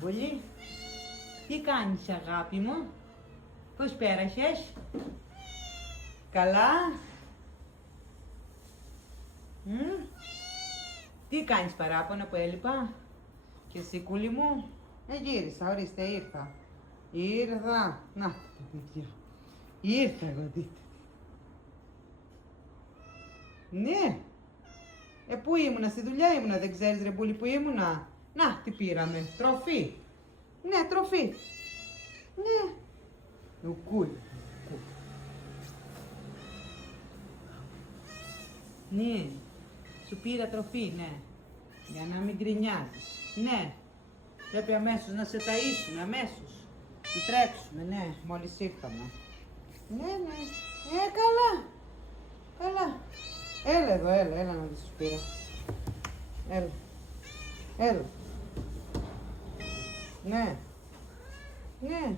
Πολύ. Τι κάνεις αγάπη μου, πώς πέρασες? Καλά. Τι κάνεις παράπονα που έλειπα? Και εσύ κούλη μου? Γύρισα, ορίστε, ήρθα. Να, τα παιδιά. Ήρθα εγώ, δείτε. Ναι. Πού ήμουνα, στη δουλειά ήμουνα, δεν ξέρεις ρε πουλί που ήμουνα? Να, τι πήραμε, τροφή. Ναι, τροφή. Ναι. Ο κούλι. Ναι. Σου πήρα τροφή, ναι. Για να μην γκρινιάζεις. Ναι. Πρέπει αμέσως να σε ταΐσουμε, αμέσως. Να τρέξουμε, ναι, μόλις ήρθαμε. Ναι, ναι. Καλά. Καλά. Έλα εδώ, έλα να δεις σου πήρα. Έλα. Ναι. Ναι.